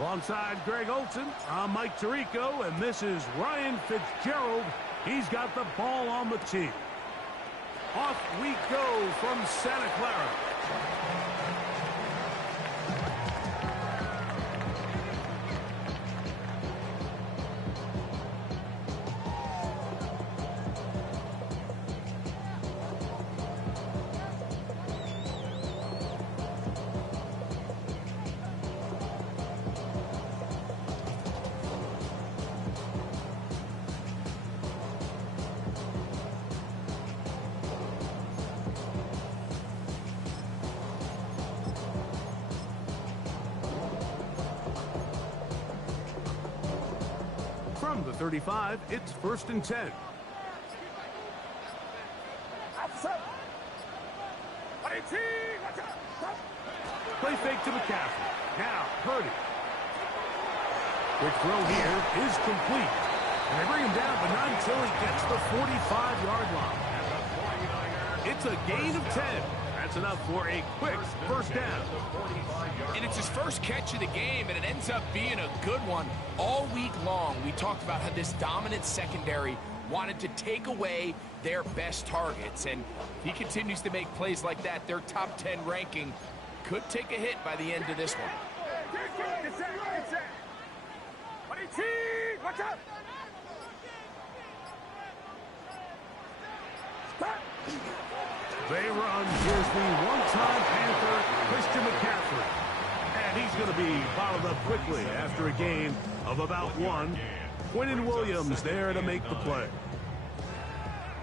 Alongside Greg Olson, I'm Mike Tirico, and this is Ryan Fitzgerald. He's got the ball on the tee. Off we go from Santa Clara. From the 35, it's 1st and 10. Play fake to McCaffrey. Now, Purdy. Quick throw here is complete. And they bring him down, but not until he gets the 45-yard line. It's a gain of 10. That's enough for a quick first down. And it's his first catch of the game, and it ends up being a good one. All week long, we talked about how this dominant secondary wanted to take away their best targets. And if he continues to make plays like that, their top 10 ranking could take a hit by the end of this one. Watch out! They run. Here's the one-time Panther, Christian McCaffrey. And he's going to be bottled up quickly after a gain of about 1. Quinnen Williams there to make the play.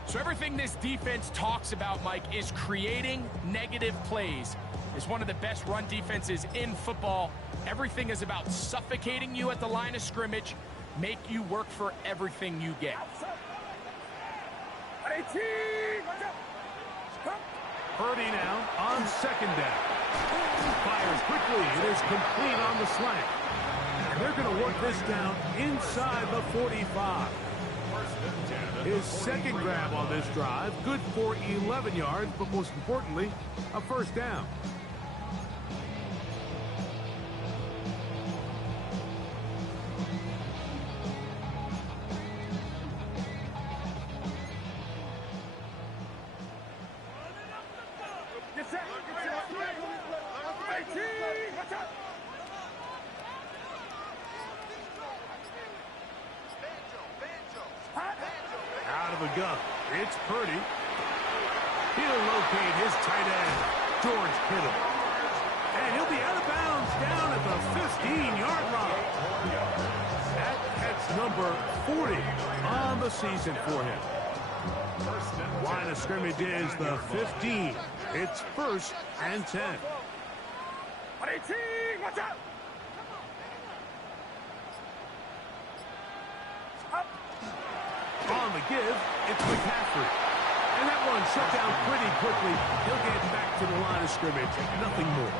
So everything this defense talks about, Mike, is creating negative plays. It's one of the best run defenses in football. Everything is about suffocating you at the line of scrimmage, make you work for everything you get. Purdy now on 2nd down. Fires quickly. It is complete on the slant. And they're going to work this down inside the 45. His second grab on this drive, good for 11 yards, but most importantly, a first down. Out of the gun, it's Purdy. He'll locate his tight end, George Kittle. And he'll be out of bounds down at the 15-yard line. That's number 40 on the season for him. Line of scrimmage is the 15. It's 1st and 10. Watch out! On the give, it's McCaffrey. And that one shut down pretty quickly. He'll get back to the line of scrimmage. Nothing more.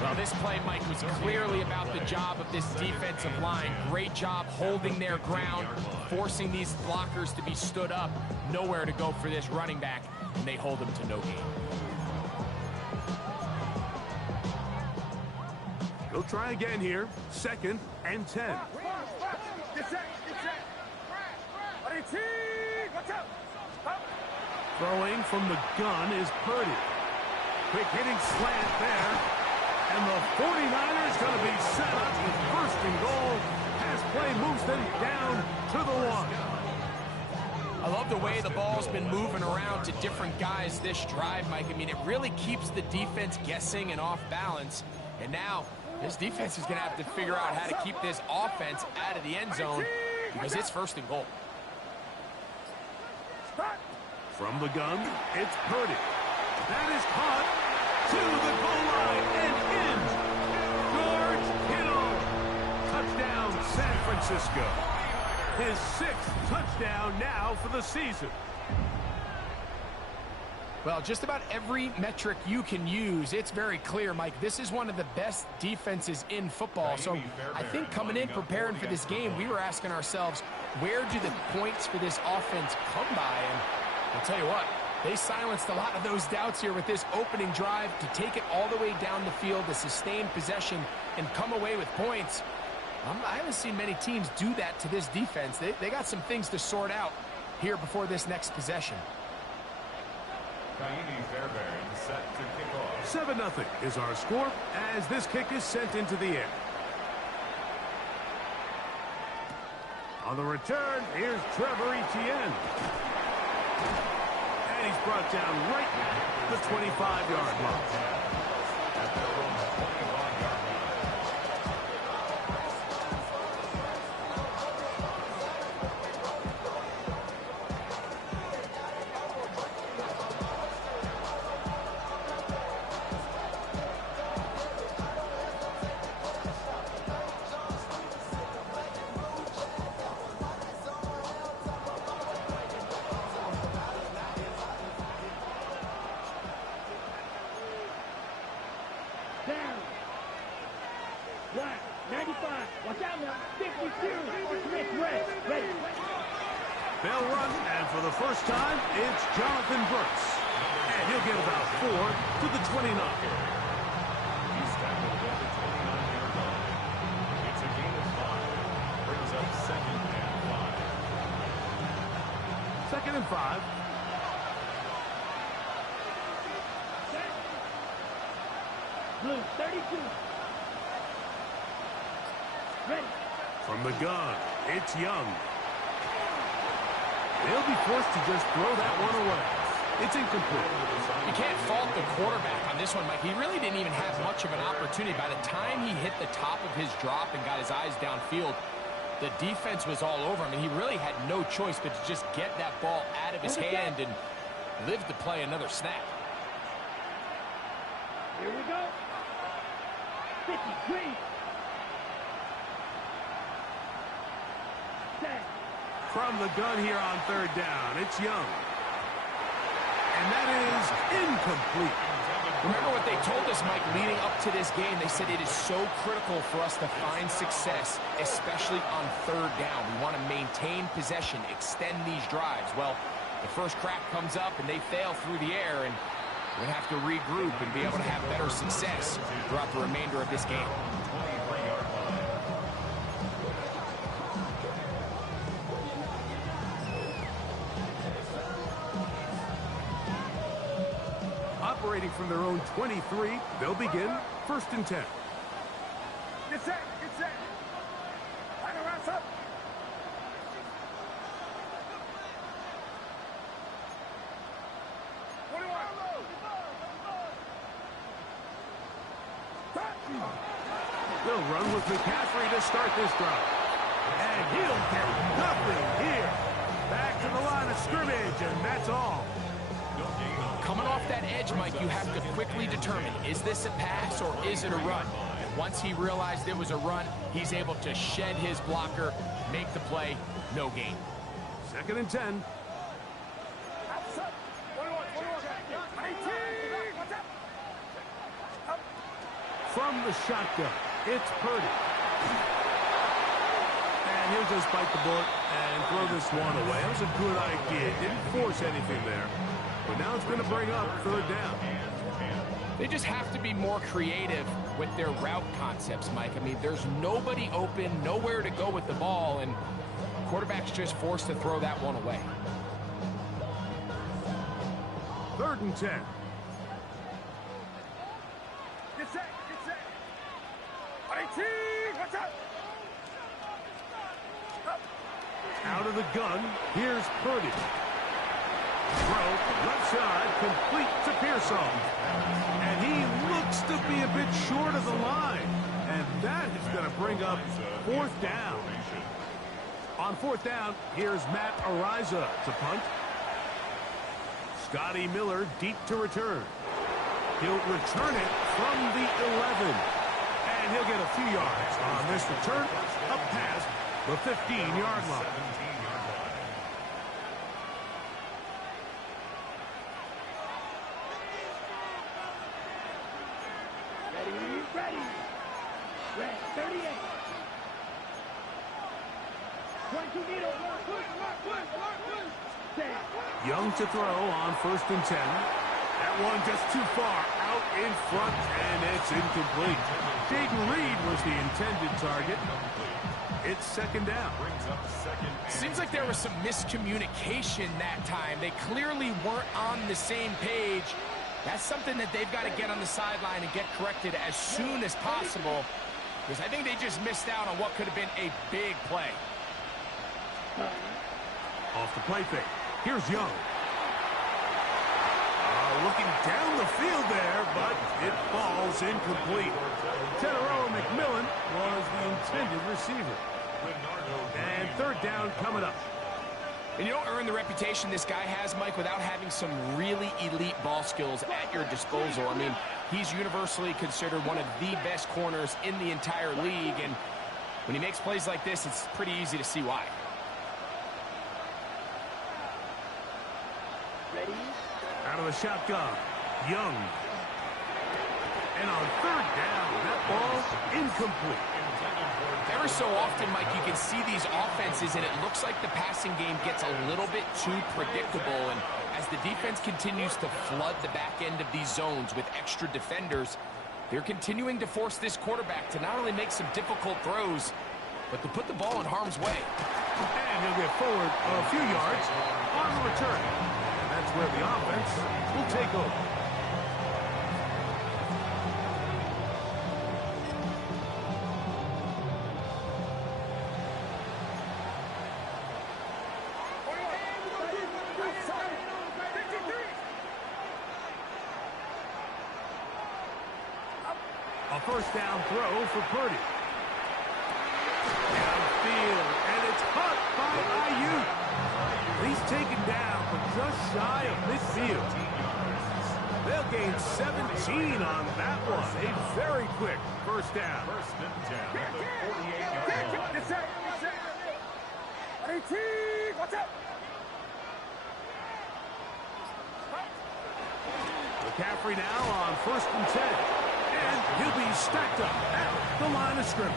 Well, this play, Mike, was clearly about the job of this defensive line. Great job holding their ground, forcing these blockers to be stood up. Nowhere to go for this running back, and they hold him to no gain. He'll try again here. 2nd and 10. Throwing from the gun is Purdy. Quick hitting slant there. And the 49ers going to be set up with 1st and goal. Pass play moves them down to the 1. I love the way the ball's been moving around to different guys this drive, Mike. I mean, it really keeps the defense guessing and off balance. And now, this defense is going to have to figure out how to keep this offense out of the end zone because it's 1st and goal. From the gun, it's Purdy. That is caught to the goal line and in. George Kittle. Touchdown, San Francisco. His 6th touchdown now for the season. Well, just about every metric you can use, it's very clear, Mike. This is one of the best defenses in football. So I think coming in, preparing for this game, we were asking ourselves, where do the points for this offense come by? And I'll tell you what, They silenced a lot of those doubts here with this opening drive to take it all the way down the field to sustain possession and come away with points. I haven't seen many teams do that to this defense. They got some things to sort out here before this next possession. Set to kick off. 7-0 is our score as this kick is sent into the air. On the return, here's Trevor Etienne. And he's brought down right at the 25-yard line. Down. Black. 95. Watch out now. 52. Smith red. Ready. They'll run, and for the first time, it's Jonathan Brooks. And he'll get about 4 to the 29. He's tackled at the 29-yard line. It's a gain of 5. Brings up 2nd and 5. 2nd and 5. Blue, 32. Ready. From the gun, it's Young. They'll be forced to just throw that one away. It's incomplete. You can't fault the quarterback on this one, Mike. He really didn't even have much of an opportunity. By the time he hit the top of his drop and got his eyes downfield, the defense was all over him, and he really had no choice but to just get that ball out of his hand and live to play another snap. Here we go. 53. Set. From the gun here on 3rd down, it's Young. And that is incomplete. Remember what they told us, Mike, leading up to this game. They said it is so critical for us to find success, especially on 3rd down. We want to maintain possession, extend these drives. Well, the first crack comes up, and they fail through the air, and we're going to have to regroup and be able to have better success throughout the remainder of this game. Operating from their own 23, they'll begin 1st and 10. Get set. Get set. Line around up. They'll run with McCaffrey to start this drive. And he'll get nothing here. Back to the line of scrimmage, and that's all. Coming off that edge, Mike, you have to quickly determine, is this a pass or is it a run? Once he realized it was a run, he's able to shed his blocker, make the play, no gain. 2nd and 10. From the shotgun, it's Purdy. And he'll just bite the bullet and throw this one away. That was a good idea. Didn't force anything there. But now it's going to bring up 3rd down. They just have to be more creative with their route concepts, Mike. I mean, there's nobody open, nowhere to go with the ball, and quarterback's just forced to throw that one away. 3rd and 10. Get set. Get set. 18. What's up? Out of the gun, here's Purdy. Throw, left side, complete to Pearsall. And he looks to be a bit short of the line. And that is going to bring up 4th down. On 4th down, here's Matt Araiza to punt. Scotty Miller deep to return. He'll return it from the 11. And he'll get a few yards on this return up past the 15-yard line. Ready. Red, 38. 22 needle. Set. Young to throw on 1st and 10. That one just too far out in front, and it's incomplete. Jaden Reed was the intended target. It's 2nd down. Seems like there was some miscommunication that time. They clearly weren't on the same page. That's something that they've got to get on the sideline and get corrected as soon as possible, because I think they just missed out on what could have been a big play. Off the play fake. Here's Young. Looking down the field there, but it falls incomplete. Teteroa McMillan was the intended receiver. And 3rd down coming up. And you don't earn the reputation this guy has, Mike, without having some really elite ball skills at your disposal. I mean, he's universally considered one of the best corners in the entire league, and when he makes plays like this, it's pretty easy to see why. Out of the shotgun, Young. And on 3rd down, that ball's incomplete. Ever so often, Mike, you can see these offenses, and it looks like the passing game gets a little bit too predictable. And as the defense continues to flood the back end of these zones with extra defenders, they're continuing to force this quarterback to not only make some difficult throws, but to put the ball in harm's way. And he'll get forward a few yards on the return. And that's where the offense will take over. A 1st down throw for Purdy. Downfield, and it's caught by Ayuk. He's taken down, but just shy of midfield. They'll gain 17 on that one. A very quick 1st down. 1st and 10 at the 48-yard line. Watch out! McCaffrey now on 1st and 10. And he'll be stacked up at the line of scrimmage.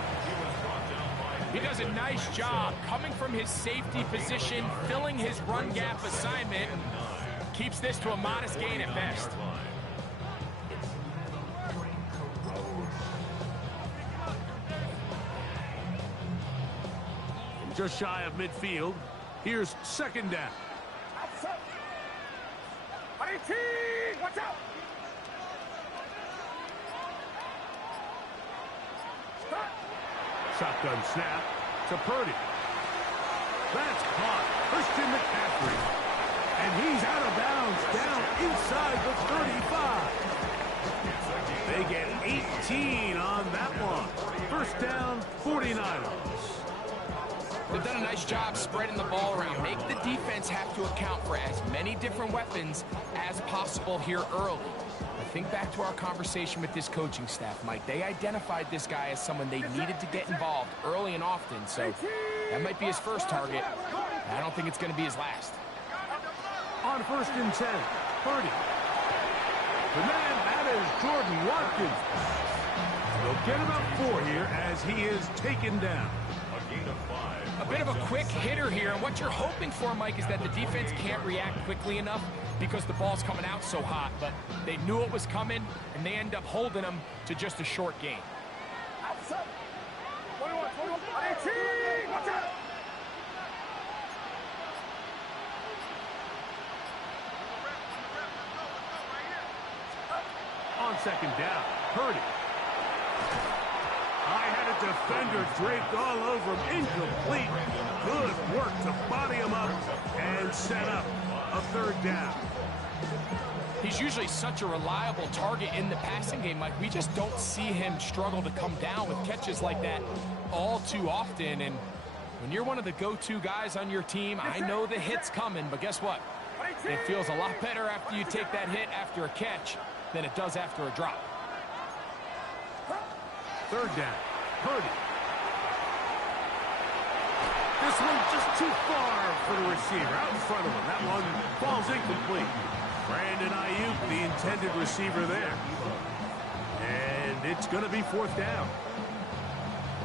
He does a nice job coming from his safety position, filling his run gap assignment, keeps this to a modest gain at best. Just shy of midfield. Here's 2nd down. Watch out! Shotgun snap to Purdy. That's caught. Christian McCaffrey. And he's out of bounds down inside the 35. They get 18 on that one. 1st down, 49ers. They've done a nice job spreading the ball around. Make the defense have to account for as many different weapons as possible here early. But think back to our conversation with this coaching staff, Mike. They identified this guy as someone they needed to get involved early and often, so that might be his first target. I don't think it's going to be his last. On 1st and 10, Purdy. The man, that is Jordan Watkins. They'll get about 4 here as he is taken down. A bit of a quick hitter here, and what you're hoping for, Mike, is that the defense can't react quickly enough because the ball's coming out so hot, but they knew it was coming, and they end up holding them to just a short gain. On 2nd down, Purdy. Defender draped all over him. Incomplete. Good work to body him up and set up a 3rd down. He's usually such a reliable target in the passing game, Mike. We just don't see him struggle to come down with catches like that all too often. And when you're one of the go-to guys on your team, I know the hit's coming, but guess what? It feels a lot better after you take that hit after a catch than it does after a drop. 3rd down. Purdy. This one just too far for the receiver. Out in front of him. That one falls incomplete. Brandon Ayuk, the intended receiver there. And it's going to be 4th down.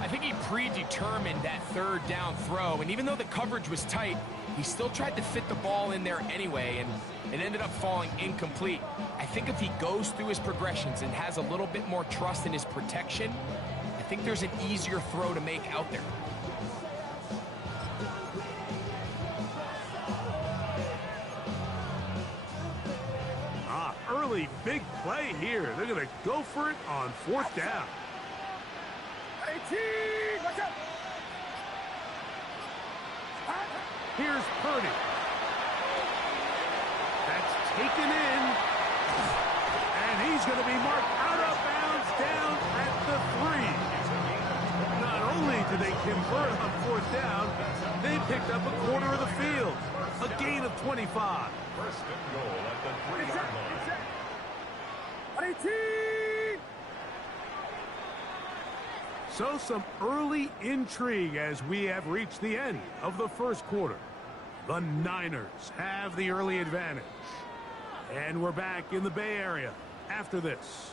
I think he predetermined that 3rd down throw, and even though the coverage was tight, He still tried to fit the ball in there anyway, and it ended up falling incomplete. I think if he goes through his progressions and has a little bit more trust in his protection, I think there's an easier throw to make out there. Early big play here. They're going to go for it on 4th down. 18, watch out. Here's Purdy. That's taken in. And he's going to be marked out of bounds down at the 3. Not only did they convert on 4th down, they picked up a quarter of the field. A gain of 25. First and goal at the 3-yard line. 18. So some early intrigue as we have reached the end of the first quarter. The Niners have the early advantage. And we're back in the Bay Area after this.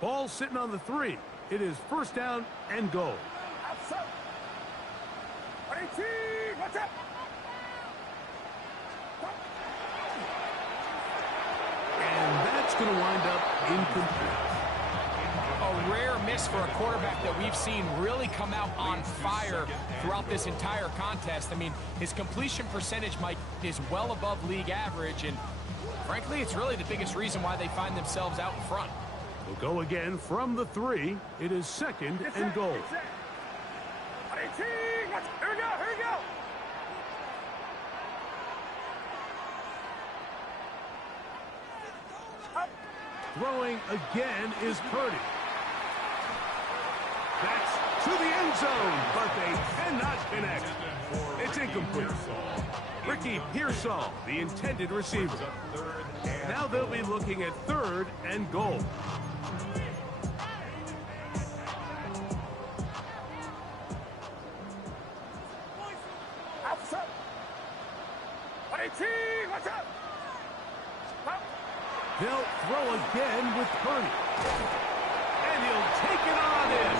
Ball sitting on the 3. It is 1st down and goal. Outside. 18, watch out. And that's going to wind up incomplete. A rare miss for a quarterback that we've seen really come out on fire throughout this entire contest. I mean, his completion percentage, Mike, is well above league average, and frankly, it's really the biggest reason why they find themselves out in front. We'll go again from the 3. It is 2nd and goal. 18, watch. Here we go, here we go. Throwing again is Purdy. That's to the end zone, but they cannot connect. It's incomplete. Ricky Pearsall, the intended receiver. Now they'll be looking at 3rd and goal. Outside. 18, watch out. They'll throw again with Purdy. And he'll take it on in.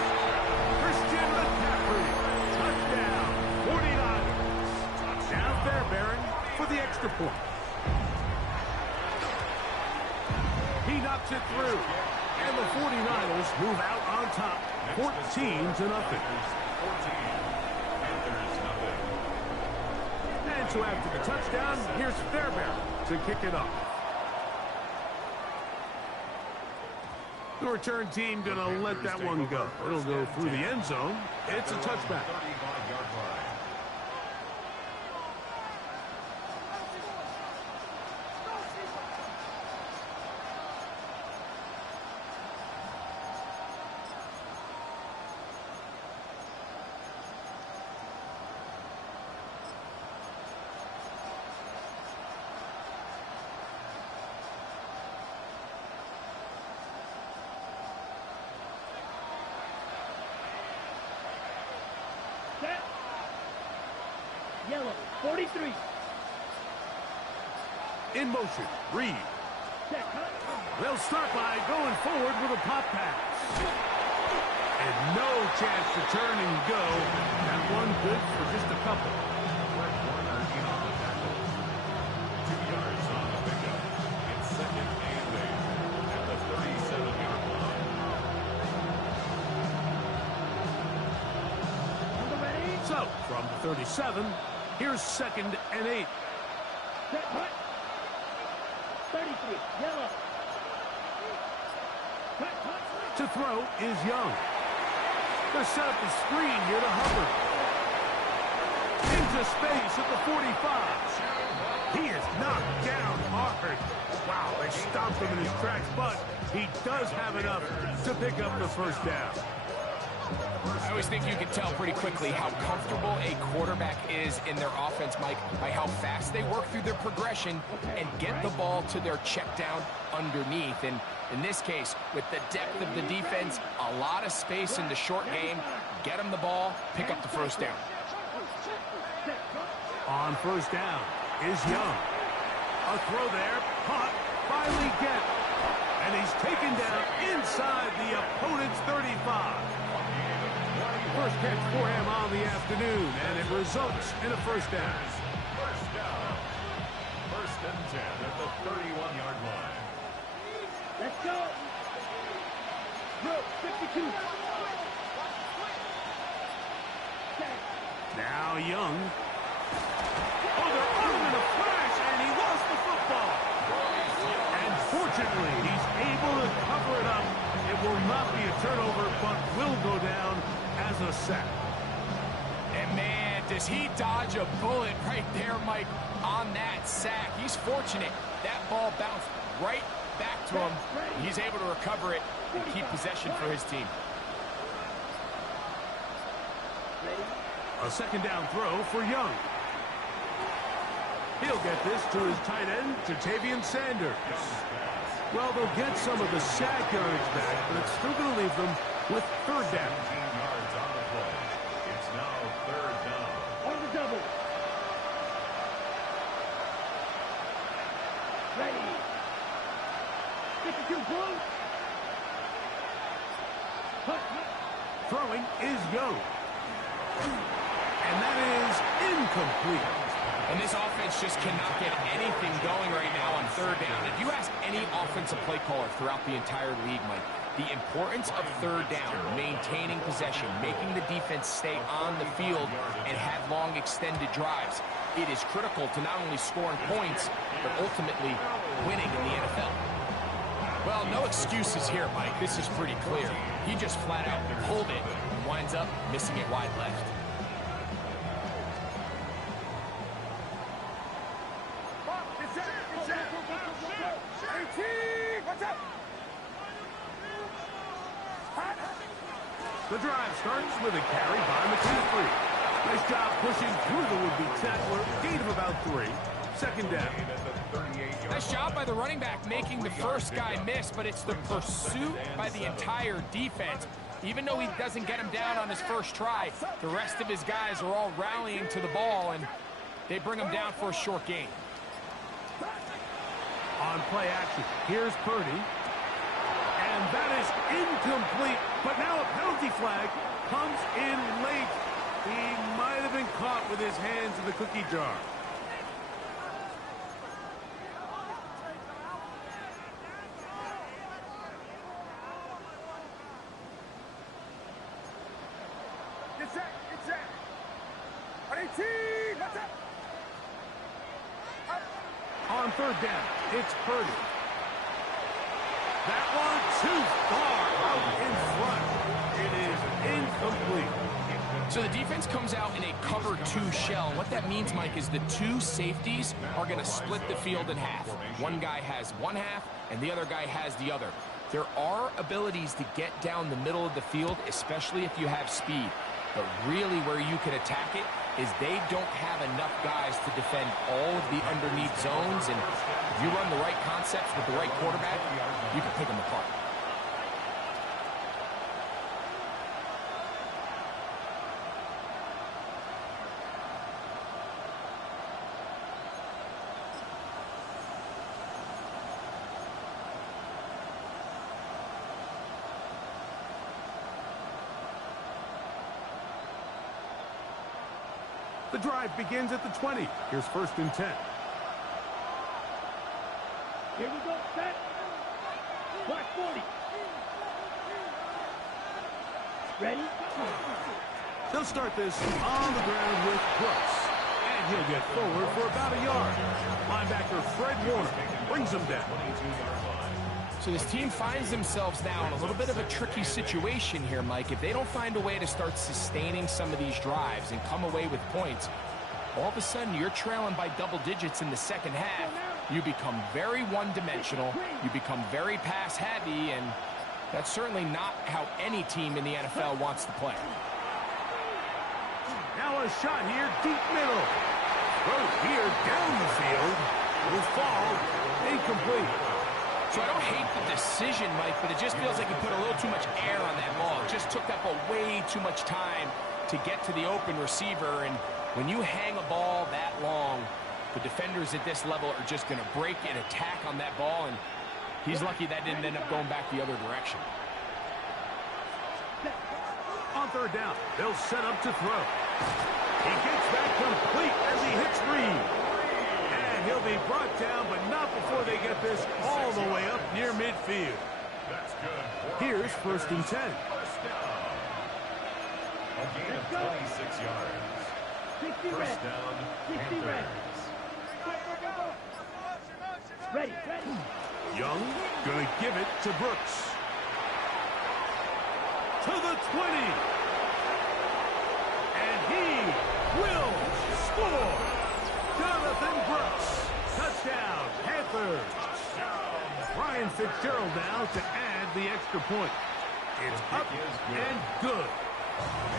Christian McCaffrey. Touchdown. 49ers. Now Fairbairn for the extra point. He knocks it through. And the 49ers move out on top. 14-0. And so after the touchdown, here's Fairbairn to kick it off. The return team going to let that one go. It'll go through the end zone. It's a touchback. Set. Yellow, 43. In motion, Reed. Set, cut. They'll start by going forward with a pop pass. And no chance to turn and go. That one good for just a couple. 2 yards on the pickup. It's 2nd and 8 at the 37-yard line. On the ready. So, from the 37, here's 2nd and 8. Set, cut. 33. Yellow. Cut, cut. To throw is Young. They're set up the screen here to Hubbard. Into space at the 45. He is knocked down hard. Wow, they stopped him in his tracks, but he does have enough to pick up the first down. I always think you can tell pretty quickly how comfortable a quarterback is in their offense, Mike, by how fast they work through their progression and get the ball to their check down underneath. And in this case, with the depth of the defense, a lot of space in the short game, get them the ball, pick up the first down. On first down is Young. A throw there, caught by Legette. And he's taken down inside the opponent's 35. First catch for him on the afternoon, and it results in a first down. First down. First and 10 at the 31-yard line. Let's go. Go, 52. Set. Now Young. Oh, they're on him in a flash, and he lost the football. And fortunately, he's able to cover it up. It will not be a turnover, but will go down as a sack. And man, does he dodge a bullet right there, Mike, on that sack. He's fortunate. That ball bounced right back to him. He's able to recover it and keep possession for his team. A second down throw for Young. He'll get this to his tight end, Ja'Tavion Sanders. Well, they'll get some of the sack yardage back, but it's still going to leave them with third down. 17 yards on the play. It's now third down. On the double. Ready. 52 close. Throwing is Young. And that is incomplete. And this offense just cannot get anything going right now on third down. If you ask any offensive play caller throughout the entire league, Mike, the importance of third down, maintaining possession, making the defense stay on the field and have long extended drives, it is critical to not only scoring points, but ultimately winning in the NFL. Well, no excuses here, Mike. This is pretty clear. He just flat out pulled it and winds up missing it wide left. The drive starts with a carry by McKinstry. Nice job pushing through the would-be tackler. Gain of about 3. Second down. Nice job by the running back making the first guy miss, but it's the pursuit by the entire defense. Even though he doesn't get him down on his first try, the rest of his guys are all rallying to the ball, and they bring him down for a short gain. On play action, here's Purdy. And that is incomplete, but now a penalty flag comes in late. He might have been caught with his hands in the cookie jar. Get set, get set. 18, what's up? On third down, it's Purdy. That one too far out in front. It is incomplete. So the defense comes out in a cover 2 shell. What that means, Mike, is the 2 safeties are going to split the field in half. One guy has one half, and the other guy has the other. There are abilities to get down the middle of the field, especially if you have speed. But really where you can attack it is they don't have enough guys to defend all of the underneath zones. And if you run the right concepts with the right quarterback, you can pick them apart. The drive begins at the 20. Here's first and 10. Here we go. Set. Block 40. Ready? They'll start this on the ground with Brooks. And he'll get forward for about a yard. Linebacker Fred Warner brings him down. So this team finds themselves now in a little bit of a tricky situation here, Mike. If they don't find a way to start sustaining some of these drives and come away with points, all of a sudden you're trailing by double digits in the second half. You become very one-dimensional. You become very pass-heavy, and that's certainly not how any team in the NFL wants to play. Now a shot here, deep middle. Throw here down the field. Will fall incomplete. So I don't hate the decision, Mike, but it just feels like he put a little too much air on that ball. It just took up way too much time to get to the open receiver. And when you hang a ball that long, the defenders at this level are just going to break and attack on that ball. And He's lucky that didn't end up going back the other direction. On third down, they'll set up to throw. He gets back complete as he hits Reed. And he'll be brought down, but not before they get this all the way up near midfield. That's good. Here's 1st and 10. First down. A gain of 26 yards. 60 First red. down, 60 red. Panthers. Ready, ready. Young going to give it to Brooks. To the 20. And he will score. Jonathan Brooks. Touchdown, Panthers. Ryan Fitzgerald now to add the extra point. It's up and good.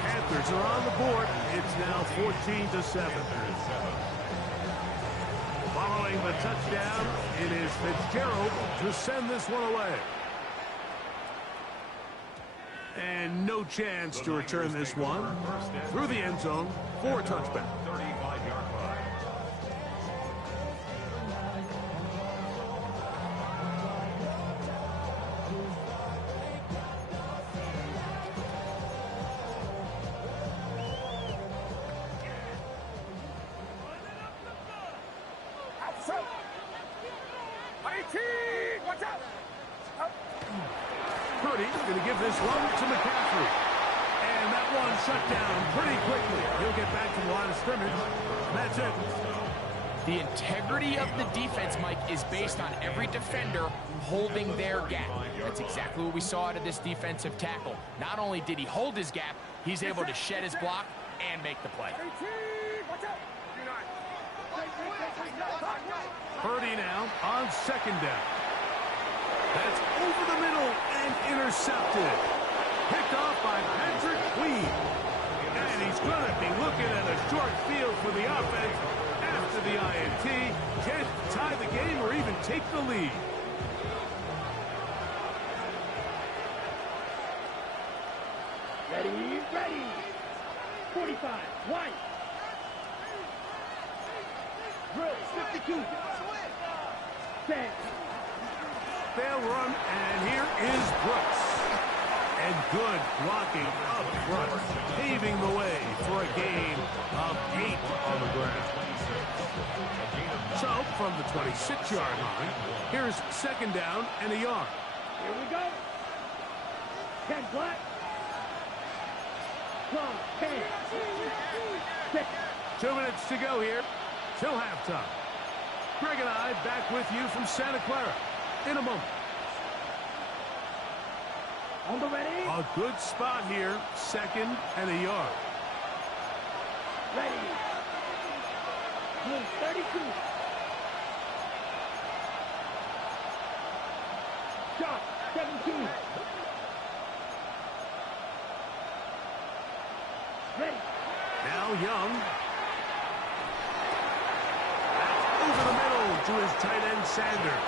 Panthers are on the board. It's now 14-7. Following the touchdown, it is Fitzgerald to send this one away. And no chance to return this one through the end zone for a touchback. 35-yard line. Outside. 18. Watch out. Purdy going to give this one to McCaffrey. And that one shut down pretty quickly. He'll get back to the line of scrimmage. That's it. The integrity of the defense, Mike, is based on every defender holding their gap. That's exactly what we saw out of this defensive tackle. Not only did he hold his gap, he's able to shed his block and make the play. 18. Watch out. Purdy now on 2nd down. That's over the middle and intercepted. Picked off by Patrick Queen. And he's going to be looking at a short field for the offense after the INT. Can't tie the game or even take the lead. Ready, ready. 45, white. Drill, 52. Set. They'll run, and here is Brooks. And good blocking up front, paving the way for a gain of 8 on the ground. So, from the 26-yard line, here's 2nd down and a yard. Here we go. 10 black. 10. 6. 2 minutes to go here till halftime. Greg and I back with you from Santa Clara in a moment. On the ready. A good spot here, 2nd and a yard. Ready. Blue 32. Shot 17. Ready. Now Young. That's over the middle to his tight end Sanders.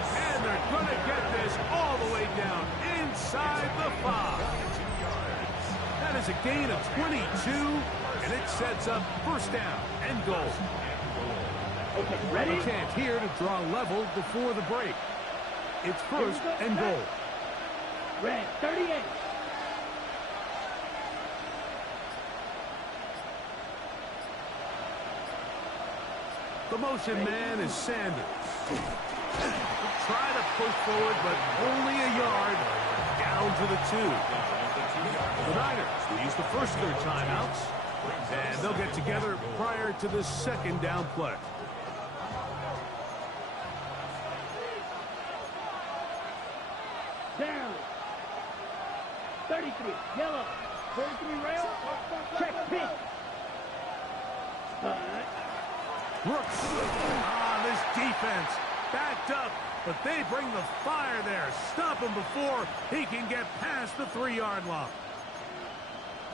And they're going to get this all the way down inside the 5. That is a gain of 22, and it sets up 1st down and goal. Okay, ready. A chance here to draw level before the break. It's 1st and goal. Red 38. The motion man is Sanders. Try to push forward, but only a yard down to the 2. The Niners will use the first of their timeouts, and they'll get together prior to the 2nd down play. Down. 33. Yellow. 43 rail. Check pitch. Brooks. This defense backed up, but they bring the fire there. Stop him before he can get past the 3-yard line.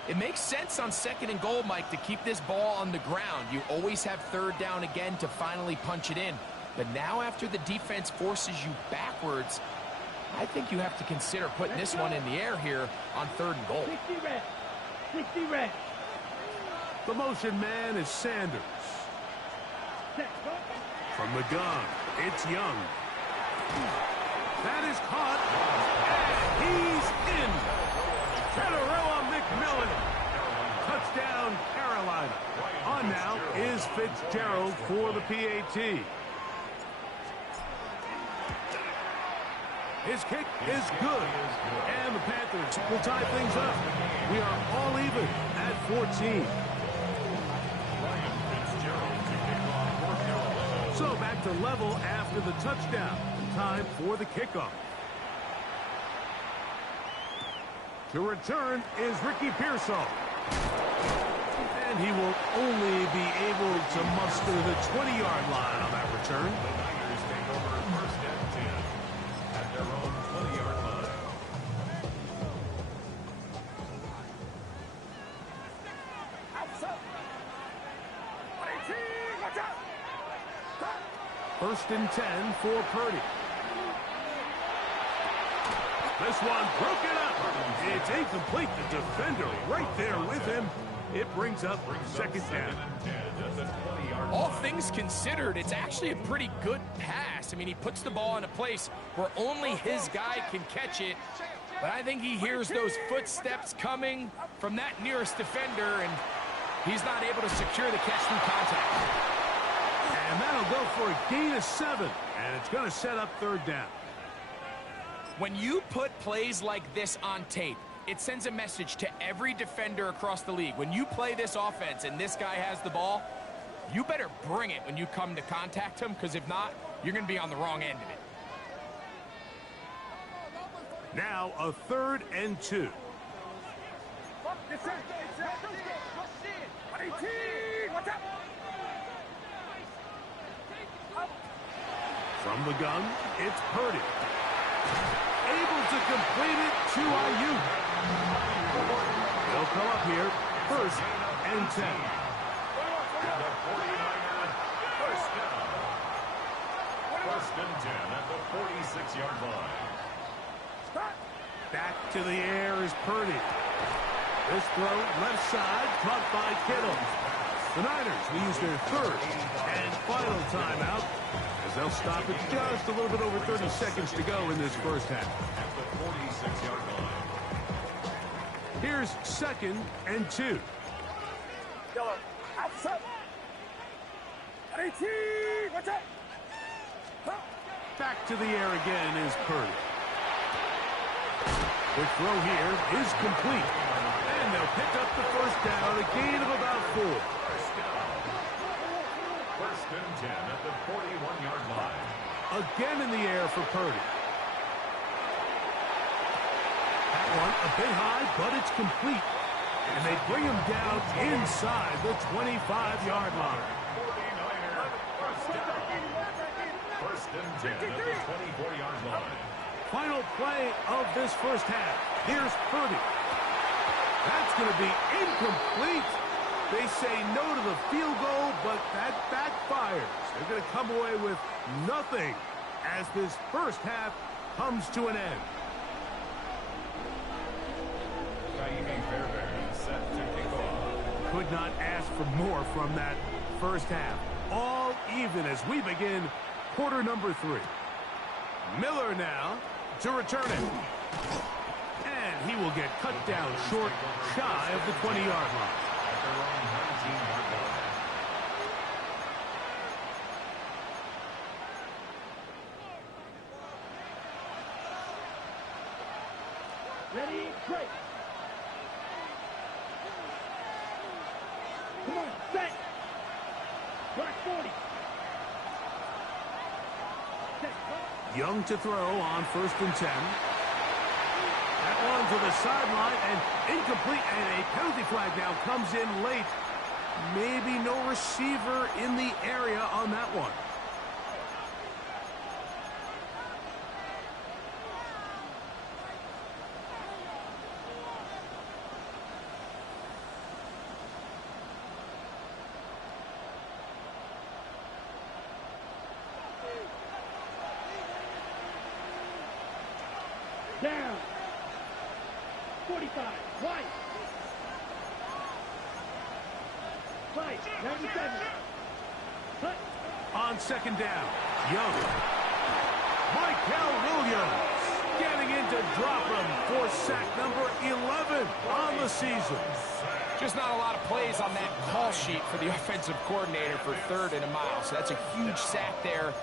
It makes sense on 2nd and goal, Mike, to keep this ball on the ground. You always have 3rd down again to finally punch it in. But now after the defense forces you backwards, I think you have to consider putting this one in the air here on 3rd and goal. 60 red. 60 red. The motion man is Sanders. Set. Go. From the gun, it's Young. That is caught. And he's in. Tetairoa McMillan. Touchdown, Carolina. On now is Fitzgerald for the PAT. His kick is good. And the Panthers will tie things up. We are all even at 14. So back to level after the touchdown. Time for the kickoff. To return is Ricky Pearsall. And he will only be able to muster the 20-yard line on that return. The Niners take over first and 10 at their own 20-yard line. First and 10 for Purdy. This one broken up. It's incomplete. The defender right there with him. It brings up second down. All things considered, it's actually a pretty good pass. I mean, he puts the ball in a place where only his guy can catch it. But I think he hears those footsteps coming from that nearest defender, and he's not able to secure the catch through contact. And that'll go for a gain of 7. And it's going to set up third down. When you put plays like this on tape, it sends a message to every defender across the league. When you play this offense and this guy has the ball, you better bring it when you come to contact him, because if not, you're going to be on the wrong end of it. Now a 3rd and 2. From the gun, it's Purdy. Able to complete it to Ayuk. They'll come up here, 1st and 10. And the 49ers first down. First and 10 at the 46-yard line. Back to the air is Purdy. This throw left side, caught by Kittle. The Niners will use their 3rd and final timeout, as they'll stop it just a little bit over 30 seconds to go in this first half. At the 46-yard line. Here's 2nd and 2. Back to the air again is Purdy. The throw here is complete. And they'll pick up the first down, a gain of about 4. First and 10 at the 41-yard line. Again in the air for Purdy. That one a bit high, but it's complete. And they bring him down inside the 25-yard line. 49ers first down. First and 10 at the 24-yard line. Final play of this first half. Here's Purdy. That's going to be incomplete. They say no to the field goal, but that backfires. They're going to come away with nothing as this first half comes to an end. Naimi Fairbairn set to kick off. Could not ask for more from that first half. All even as we begin quarter number 3. Miller now to return it. And he will get cut down short, shy of the 20-yard line. At their own 19-yard line. Ready, break. Come on, set. Black 40. Young to throw on 1st and 10. That one to the sideline and incomplete, and a penalty flag now comes in late. Maybe no receiver in the area on that one. Down. 45. White. White. 97. Cut. On 2nd down, Young. Michael Williams getting in to drop him for sack number 11 on the season. Just not a lot of plays on that call sheet for the offensive coordinator for 3rd and a mile. So that's a huge sack there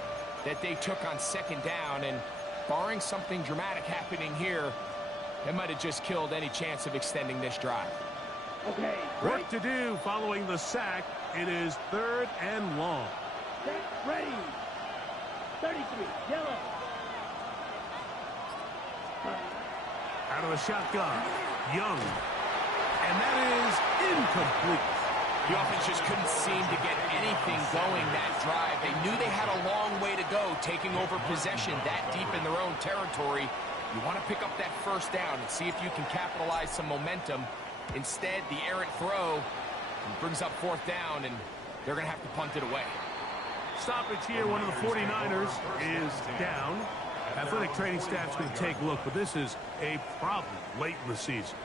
that they took on 2nd down. And barring something dramatic happening here, that might have just killed any chance of extending this drive. Okay. Work to do following the sack. It is 3rd and long. Set. Ready. 33. Yellow. Out of the shotgun. Young. And that is incomplete. The offense just couldn't seem to get anything going that drive. They knew they had a long way to go, taking over possession that deep in their own territory. You want to pick up that 1st down and see if you can capitalize some momentum. Instead, the errant throw brings up 4th down, and they're going to have to punt it away. Stoppage here. One of the 49ers is down. Athletic training staff's going to take a look, but this is a problem late in the season.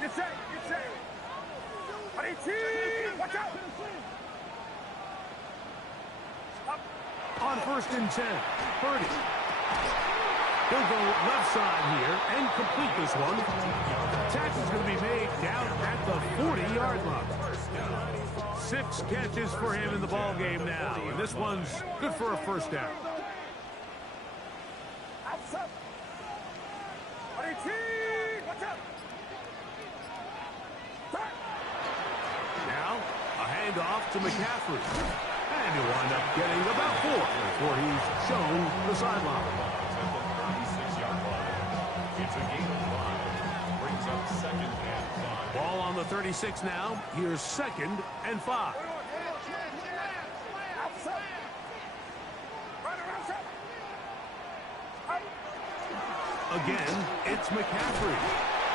Get set. Get set. 22. Watch out. On 1st and 10, Purdy. He'll go left side here and complete this one. Tackle's going to be made down at the 40-yard line. 6 catches for him in the ball game now, and this one's good for a 1st down. Outside. 22. Watch out. Now, a handoff to McCaffrey. And he'll wind up getting about 4 before he's shown the sideline. It's a gain of 5. Brings up 2nd and 5. Ball on the 36 now. Here's 2nd and 5. Outside. Right around set. Again, it's McCaffrey.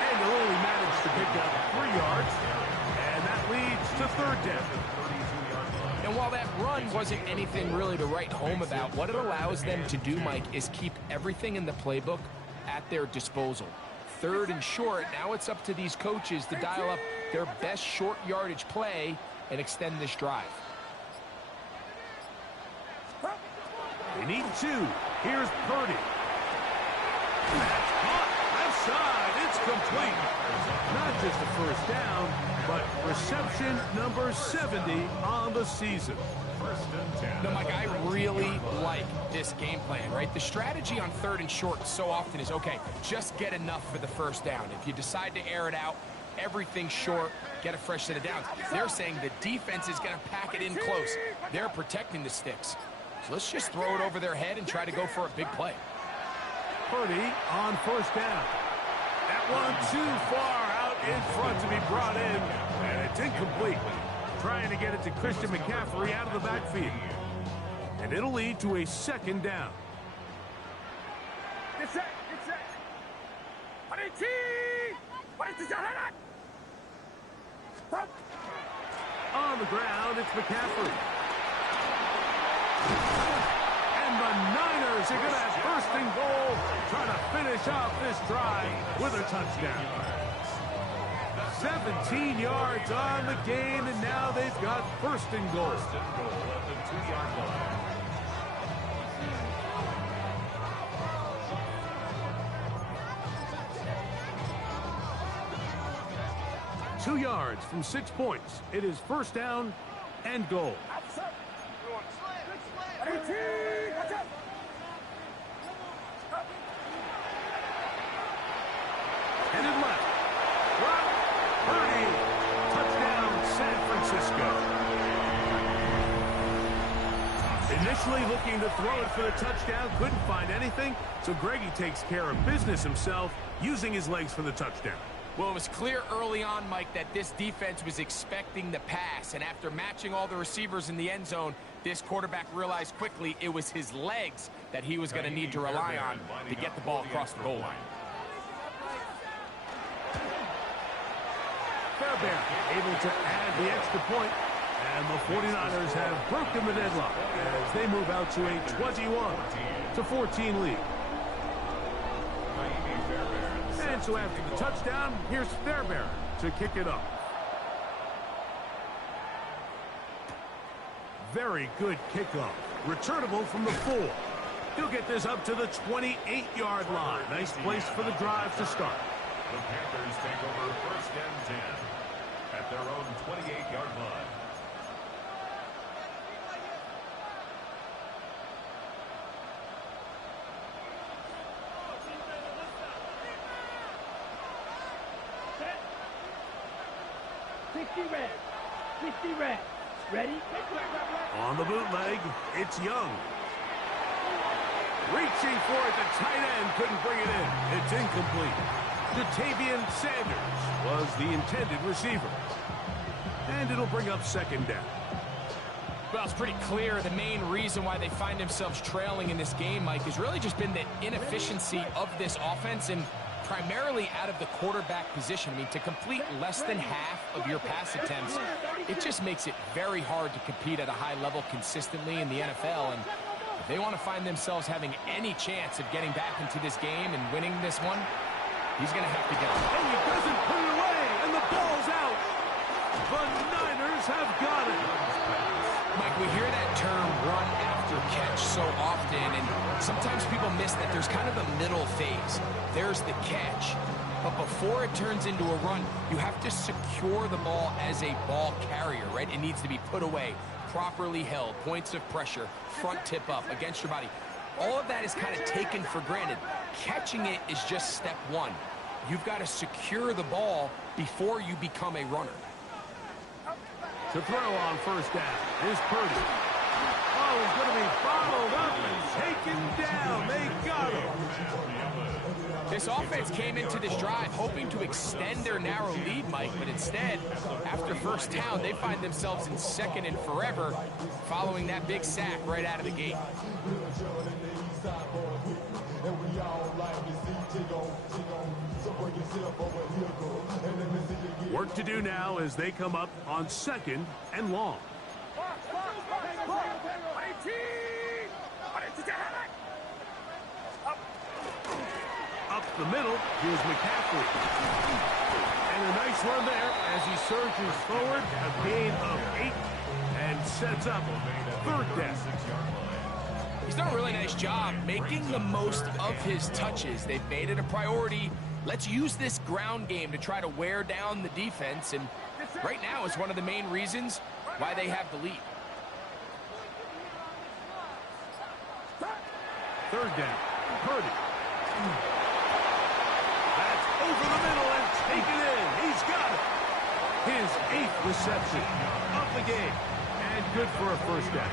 And he'll only manage to pick up 3 yards. And that leads to 3rd down. And while that run wasn't anything really to write home about, what it allows them to do, Mike, is keep everything in the playbook at their disposal. 3rd and short, now it's up to these coaches to dial up their best short yardage play and extend this drive. They need 2. Here's Purdy. That's caught. Left side. It's complete. Not just a 1st down, but reception number 70 on the season. 1st and 10. No, Mike, I really like this game plan, right? The strategy on 3rd and short so often is, okay, just get enough for the 1st down. If you decide to air it out, everything short, get a fresh set of downs. They're saying the defense is going to pack it in close. They're protecting the sticks. So let's just throw it over their head and try to go for a big play. Purdy on 1st down. That one too far out in front to be brought in, and it's incomplete. Trying to get it to Christian McCaffrey out of the backfield. And it'll lead to a 2nd down. Get set. Get set. 22. 22. Stop. On the ground, it's McCaffrey. And the Niners are going to have 1st and goal, trying to finish off this drive with a touchdown. 17 yards on the game, and now they've got 1st and goal. 1st and goal at the 2-yard line. Two yards from 6 points. It is 1st down and goal. Outside. 22. Watch out. Headed left. Drop. Purdy. Touchdown, San Francisco. Initially looking to throw it for the touchdown. Couldn't find anything. So Greggy takes care of business himself, using his legs for the touchdown. Well, it was clear early on, Mike, that this defense was expecting the pass. And after matching all the receivers in the end zone, this quarterback realized quickly it was his legs that he was going to need to rely on to get the ball across the goal line. Fairbairn able to add the extra point, and the 49ers have broken the deadlock as they move out to a 21-14 lead. And so after the touchdown, here's Fairbairn to kick it up. very good kickoff. Returnable from the 4. He'll get this up to the 28-yard line. Nice place for the drive to start. The Panthers take over 1st and 10 at their own 28-yard line. Red. 60 red. Ready? On the bootleg, it's Young. Reaching for it, the tight end couldn't bring it in. It's incomplete. Jatavian Sanders was the intended receiver. And it'll bring up 2nd down. Well, it's pretty clear the main reason why they find themselves trailing in this game, Mike, has really just been the inefficiency of this offense and primarily out of the quarterback position. I mean, to complete less than half of your pass attempts, it just makes it very hard to compete at a high level consistently in the NFL. And if they want to find themselves having any chance of getting back into this game and winning this one, he's going to have to get it. And he doesn't put it away, and the ball's out. The Niners have got it. Mike, we hear that term run after catch so often, and sometimes people miss that there's kind of a middle phase. There's the catch, but before it turns into a run, you have to secure the ball as a ball carrier, right? It needs to be put away, properly held, points of pressure, front tip up against your body. All of that is kind of taken for granted. Catching it is just step one. You've got to secure the ball before you become a runner. To throw on 1st down is Purdy. Oh, he's going to be followed up and taken down. They got him. This offense came into this drive hoping to extend their narrow lead, Mike, but instead, after 1st down, they find themselves in 2nd and forever following that big sack right out of the gate. Work to do now as they come up on 2nd and long. Up the middle, here's McCaffrey. And a nice run there as he surges forward, a gain of 8, and sets up 3rd down. He's done a really nice job making the most of his touches. They've made it a priority. Let's use this ground game to try to wear down the defense, and right now is one of the main reasons why they have the lead. 3rd down, Purdy. That's over the middle and taken in. He's got it. His 8th reception of the game, and good for a 1st down.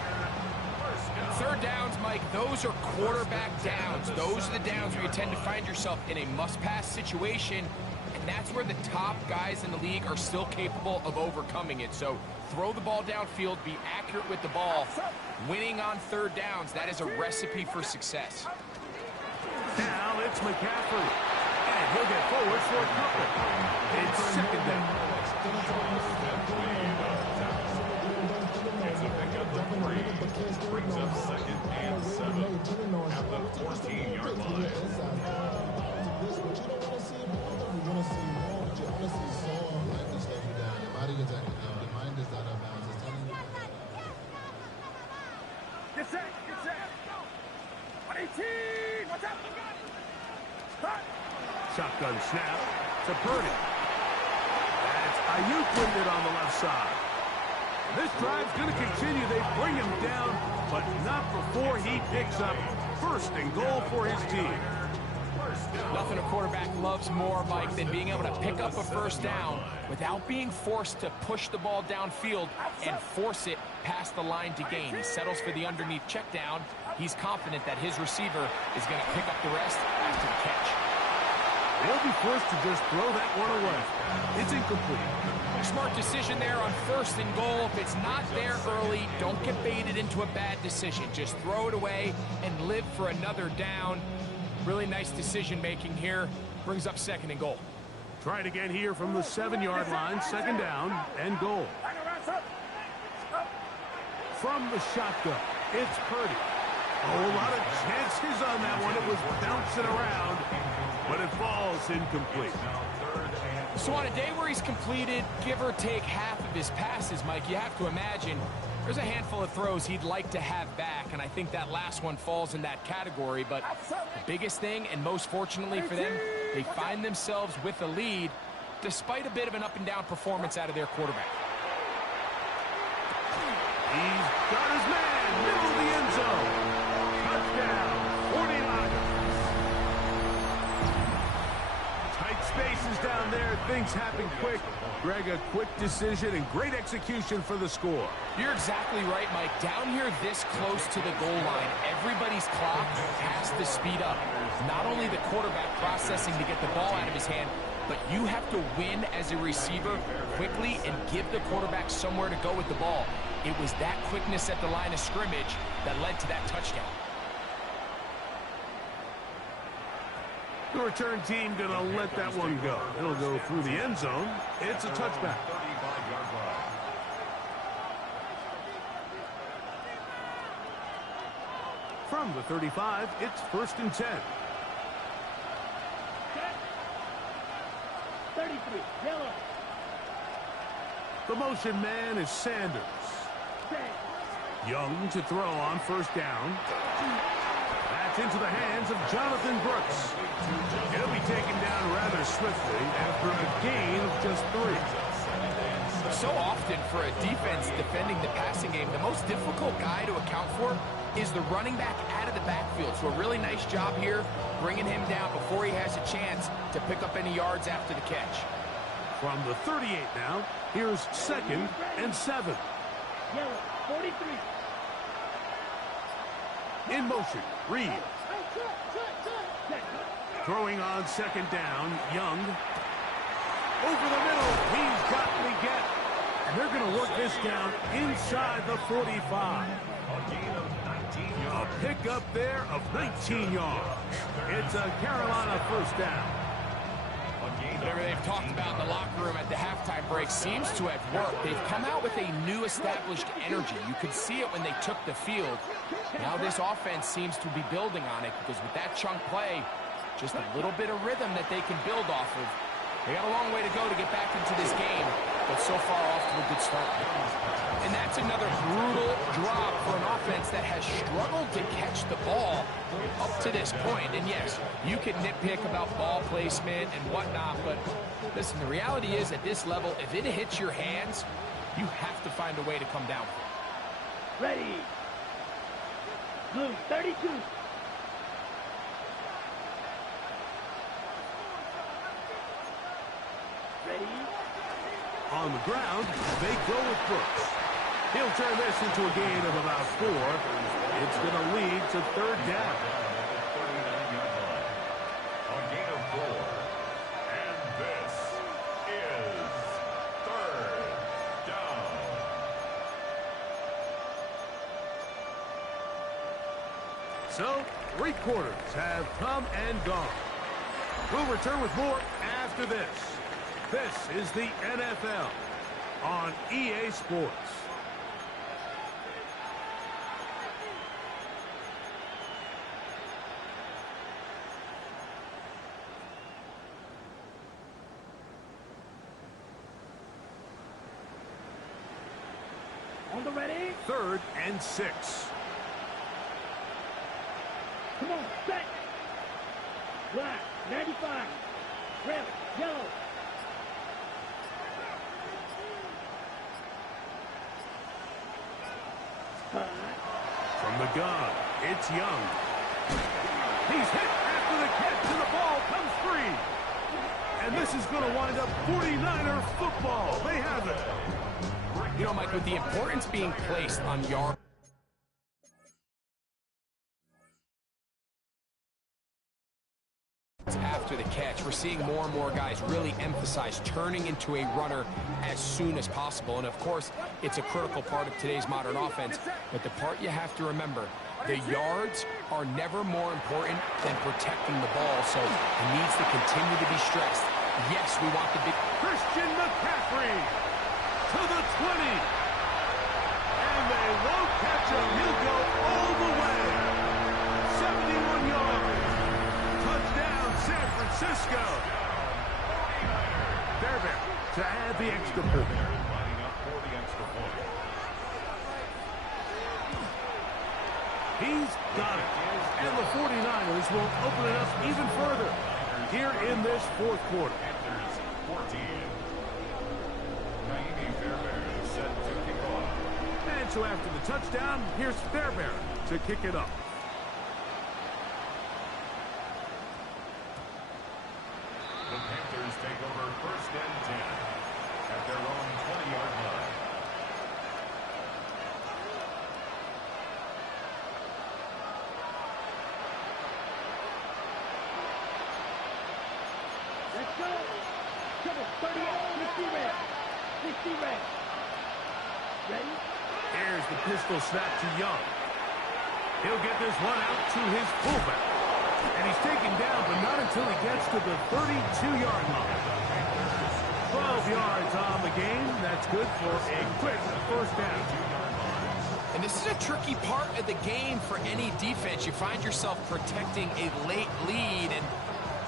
3rd downs, Mike, those are quarterback downs. Those are the downs where you tend to find yourself in a must-pass situation, and that's where the top guys in the league are still capable of overcoming it. So throw the ball downfield, be accurate with the ball. Winning on 3rd downs, that is a recipe for success. Now it's McCaffrey, and he'll get forward for a couple. It's 2nd down. It's a pickup of 3. Brings up 2nd and 7 at the 14-yard line. Get set, get set. 118, what's up? Shotgun snap to Purdy. That's Ayuk with it on the left side. This drive's going to continue. They bring him down, but not before he picks up 1st and goal for his team. Nothing a quarterback loves more, Mike, than being able to pick up a 1st down without being forced to push the ball downfield and force it past the line to gain. He settles for the underneath check down. He's confident that his receiver is going to pick up the rest after the catch. They'll be forced to just throw that one away. It's incomplete. Smart decision there on 1st and goal. If it's not there early, don't get baited into a bad decision. Just throw it away and live for another down. Really nice decision-making here. Brings up 2nd and goal. Try it again here from the 7-yard line. 2nd down and goal. From the shotgun, it's Purdy. Oh, a lot of chances on that one. It was bouncing around, but it falls incomplete. So on a day where he's completed, give or take half of his passes, Mike, you have to imagine There's a handful of throws he'd like to have back, and I think that last one falls in that category. But the biggest thing, and most fortunately for them, they find themselves with a lead despite a bit of an up-and-down performance out of their quarterback. He's got his man, middle of the end zone. Touchdown, 49ers. Tight spaces down there. Things happen quick. Greg, a quick decision and great execution for the score. You're exactly right, Mike. Down here this close to the goal line, everybody's clock has to speed up. Not only the quarterback processing to get the ball out of his hand, but you have to win as a receiver quickly and give the quarterback somewhere to go with the ball. It was that quickness at the line of scrimmage that led to that touchdown. The return team going to let that one go. It'll go through the end zone. It's a touchback. From the 35, it's 1st and 10. 33, yellow. The motion man is Sanders. Young to throw on 1st down. That's into the hands of Jonathan Brooks. He'll be taken down rather swiftly after a gain of just 3. So often for a defense defending the passing game, the most difficult guy to account for is the running back out of the backfield. So a really nice job here, bringing him down before he has a chance to pick up any yards after the catch. From the 38 now, here's 2nd and 7. Yellow, 43. In motion, Reed. Throwing on 2nd down, Young. Over the middle, he's got Leggett. And they're going to work this down inside the 45. A pickup there of 19 yards. It's a Carolina 1st down. Whatever they've talked about in the locker room at the halftime break seems to have worked. They've come out with a new established energy. You could see it when they took the field. Now this offense seems to be building on it because with that chunk play, just a little bit of rhythm that they can build off of. They got a long way to go to get back into this game, but so far off to a good start. And that's another brutal drop for an offense that has struggled to catch the ball up to this point. And yes, you can nitpick about ball placement and whatnot, but listen, the reality is at this level, if it hits your hands, you have to find a way to come down. Ready. Blue, 32. Ready. On the ground, they go with Brooks. He'll turn this into a gain of about 4. It's going to lead to 3rd down. A gain of 4. And this is 3rd down. So, 3 quarters have come and gone. We'll return with more after this. This is the NFL on EA Sports. On the ready. 3rd and 6. Come on, set. Black, 95. Red, yellow. From the gun, it's Young. He's hit after the catch, and the ball comes free. And this is going to wind up 49er football. They have it. You know, Mike, with the importance being placed on yards after the catch, we're seeing more and more guys really emphasize turning into a runner as soon as possible. And of course, it's a critical part of today's modern offense. But the part you have to remember, the yards are never more important than protecting the ball. So it needs to continue to be stressed. Yes, we want the big... Christian McCaffrey to the 20. And they won't catch him. He'll go all the way. 71 yards. Touchdown, San Francisco. Fairbairn to add the extra point. He's got it. And the 49ers will open it up even further here in this fourth quarter. Panthers 14. Naimi Fairbairn set to kick off. And so after the touchdown, here's Fairbairn to kick it up. The Panthers take over first and 10 at their own 20-yard line. Let's go. Trouble 38. 50 red. 50 red. Ready? Here's the pistol snap to Young. He'll get this one out to his fullback. And he's taken down, but not until he gets to the 32-yard line. 12 yards on the game. That's good for a quick first down. And this is a tricky part of the game for any defense. You find yourself protecting a late lead, and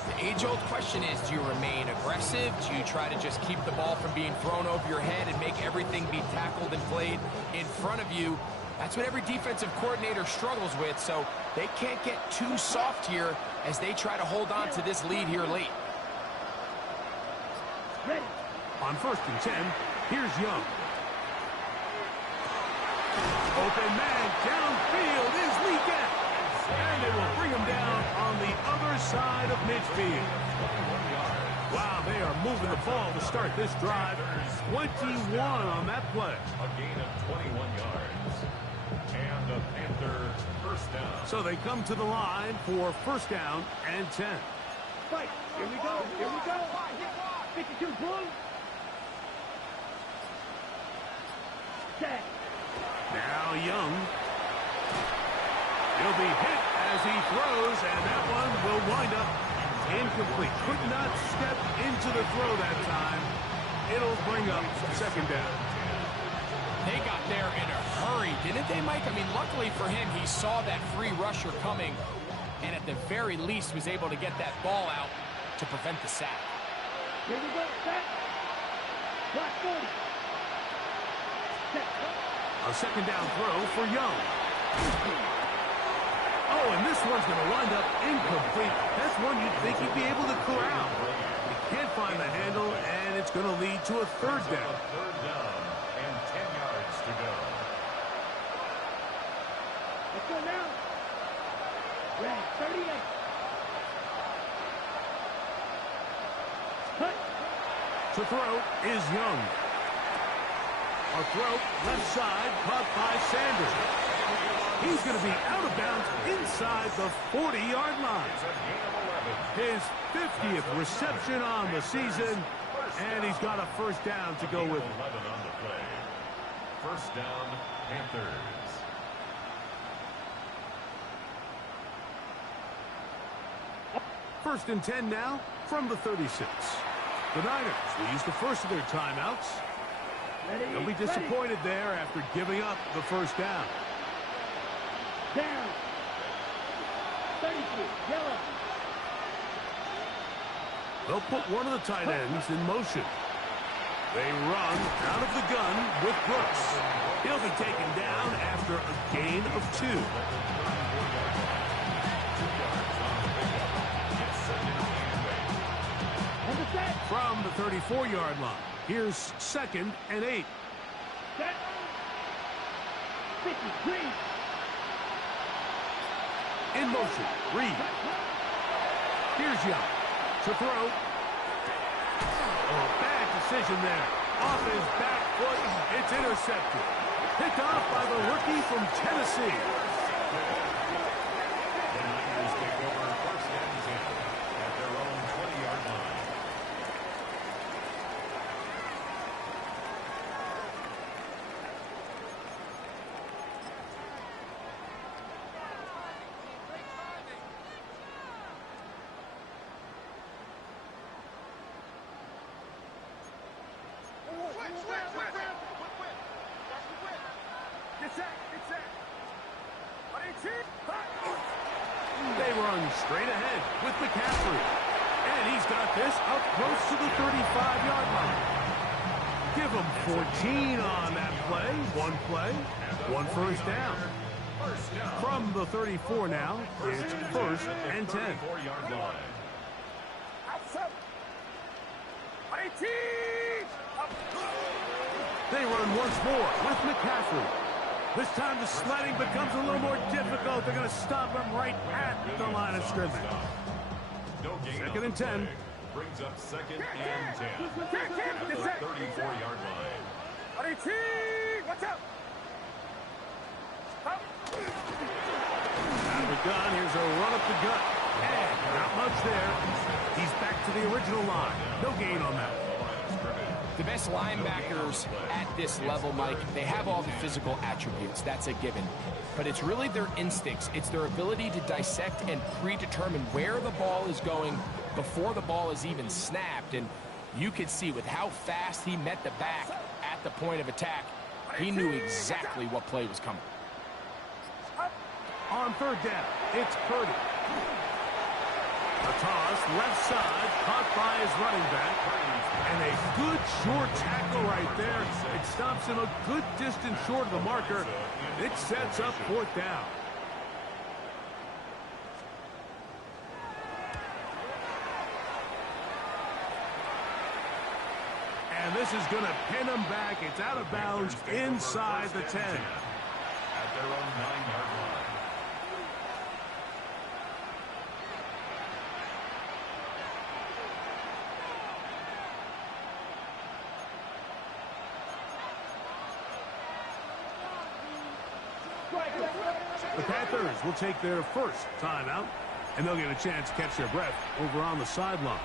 the age-old question is, do you remain aggressive? Do you try to just keep the ball from being thrown over your head and make everything be tackled and played in front of you? That's what every defensive coordinator struggles with, so they can't get too soft here as they try to hold on to this lead here late. Ready. On first and 10, here's Young. Open man downfield is Weekend. And they will bring him down on the other side of midfield. Wow, they are moving the ball to start this drive. 21 on that play. A gain of 21 yards. And the Panther first down. So they come to the line for first down and 10. Fight. Here we go. Here we go. 52 blue. Tag. Now Young. He'll be hit as he throws, and that one will wind up incomplete. Could not step into the throw that time. It'll bring up second down. They got there in a hurry, didn't they, Mike? I mean, luckily for him, he saw that free rusher coming, and at the very least was able to get that ball out to prevent the sack. Here we go. Set. Block 40. Set. A second down throw for Young. Oh, and this one's going to wind up incomplete. That's one you'd think he'd be able to corral. He can't find the handle, and it's going to lead to a third down. Third down and 10 yards to go. Let's go now. Ready. 38. Cut. To throw is Young. A throw left side, caught by Sanders. He's going to be out of bounds inside the 40-yard line. His 50th reception on the season, and he's got a first down to go with it. 11 on the play. First down, Panthers. First and 10 now from the 36. The Niners will use the first of their timeouts. Ready. They'll be disappointed there after giving up the first down. Down. 33. Yellow. They'll put one of the tight ends in motion. They run out of the gun with Brooks. He'll be taken down after a gain of 2. And the set. From the 34-yard line, here's second and 8. Set. 53. In motion, Reed. Here's Young to throw. Oh, bad decision there. Off his back foot, it's intercepted. Picked off by the rookie from Tennessee. The Niners take over first and 10 at their own 20-yard line. They run straight ahead with McCaffrey. And he's got this up close to the 35-yard line. Give him 14 on that play. One first down. From the 34 now, it's first and 10. 34-yard line. They run once more with McCaffrey. This time the sledding becomes a little more difficult. They're going to stop him right at the line of scrimmage. No gain Second on and the 10. play. Brings up second and 10. At the 34-yard line. Watch out! Out of the gun, here's a run up the gut. And not much there. He's back to the original line. No gain on that. The best linebackers at this level, Mike, they have all the physical attributes. That's a given. But it's really their instincts. It's their ability to dissect and predetermine where the ball is going before the ball is even snapped. And you could see with how fast he met the back at the point of attack, he knew exactly what play was coming. On third down, it's Purdy. A toss, left side, caught by his running back. And a good short tackle right there. It stops him a good distance short of the marker. It sets up fourth down. And this is going to pin him back. It's out of bounds inside the 10. At their own 9-yard line. The Panthers will take their first timeout, and they'll get a chance to catch their breath over on the sideline.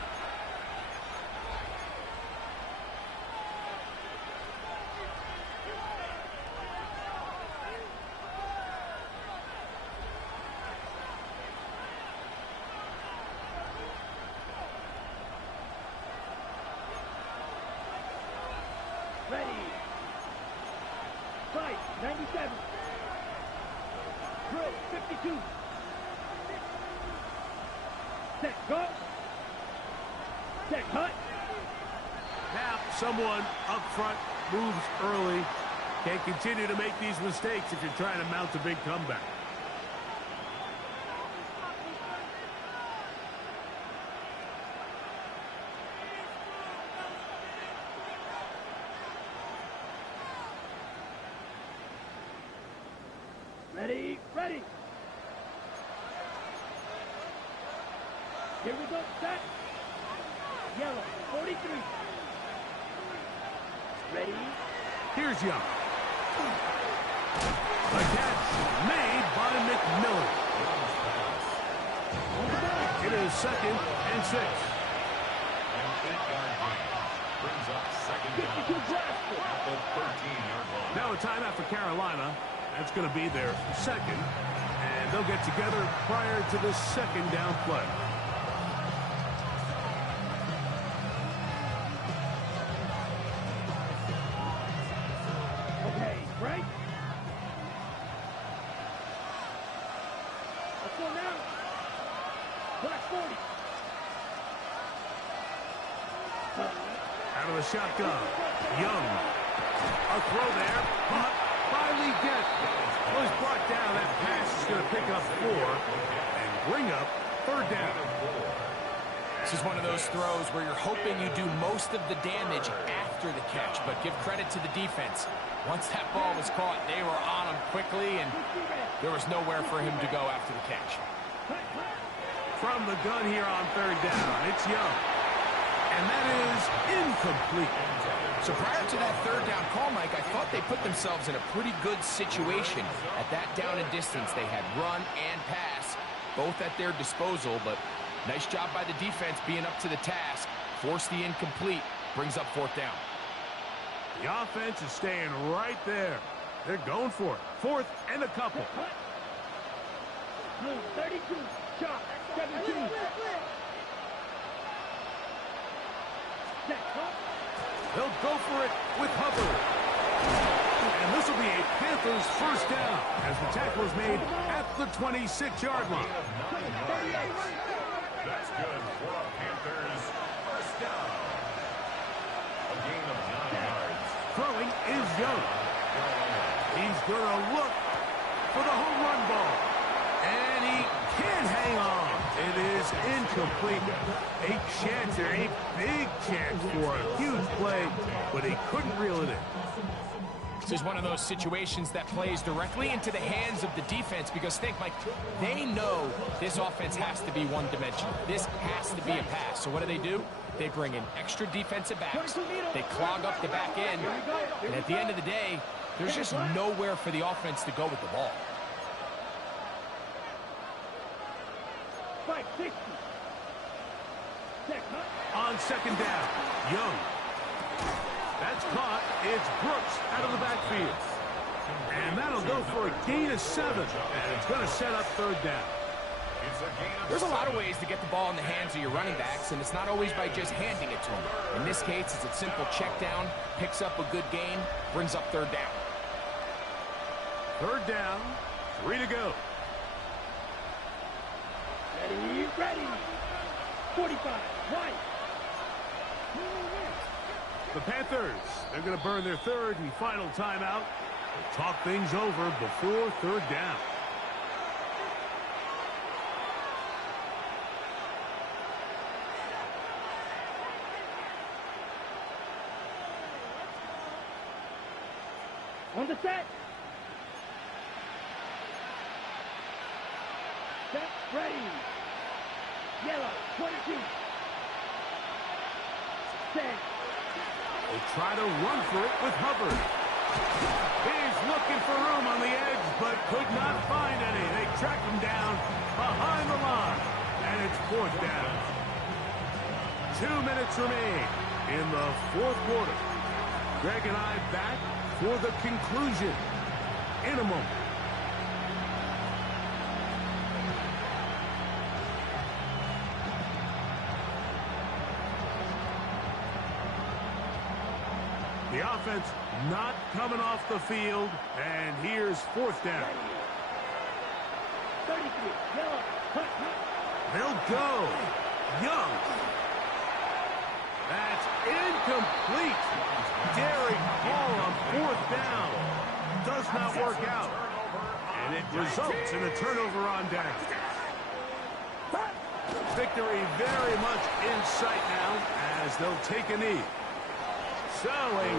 Ready. Fight, 97. Drill, 52. Set, go. Set, cut. Now, someone up front moves early. Can't continue to make these mistakes if you're trying to mount a big comeback. Ready, ready. Here we go, set. Yellow, 43. Ready. Here's Young. A catch made by McMillan. It is second and 6. And 8-yard gain. Brings up second down. 52 blast. At the 13-yard line. Now a timeout for Carolina. That's going to be their second. And they'll get together prior to the second down play. Okay, right. Let's go now. Black 40. Out of the shotgun. Young. A throw there. Caught by Leggett. Well, he's brought down. That pass is going to pick up 4 and bring up third down. This is one of those throws where you're hoping you do most of the damage after the catch, but give credit to the defense. Once that ball was caught, they were on him quickly, and there was nowhere for him to go after the catch. From the gun here on third down, it's Young. And that is incomplete. So prior to that third down call, Mike, I thought they put themselves in a pretty good situation. At that down and distance, they had run and pass, both at their disposal, but nice job by the defense being up to the task. Forced the incomplete, brings up fourth down. The offense is staying right there. They're going for it. Fourth and a couple. Blue 32. Shot 17. Set, cut. They'll go for it with Hubbard. And this will be a Panthers first down as the tackle is made at the 26-yard line. That's good for a Panthers first down. A gain of 9 yards. Throwing is Young. He's going to look for the home run ball. And he can't hang on. It is incomplete. A chance there, a big chance for a huge play, but he couldn't reel it in. This is one of those situations that plays directly into the hands of the defense because think, Mike, they know this offense has to be one-dimensional. This has to be a pass. So what do? They bring in extra defensive backs. They clog up the back end. And at the end of the day, there's just nowhere for the offense to go with the ball. On second down, Young. That's caught. It's Brooks out of the backfield. And that'll go for a gain of 7. And it's going to set up third down. There's a lot of ways to get the ball in the hands of your running backs, and it's not always by just handing it to them. In this case, it's a simple check down, picks up a good gain, brings up third down. Third down, 3 to go. Ready. 45, right. The Panthers, they're going to burn their third and final timeout. They'll talk things over before third down. On the set. Set, ready. Yellow, 22. Set. They try to run for it with Hubbard. He's looking for room on the edge, but could not find any. They track him down behind the line, and it's fourth down. 2 minutes remain in the fourth quarter. Greg and I back for the conclusion in a moment. The offense not coming off the field, and here's fourth down. 33, yellow, cut. They'll go. Young. That's incomplete. Daring ball on fourth down. Does not work out. And it results in a turnover on down. Victory very much in sight now as they'll take a knee. So a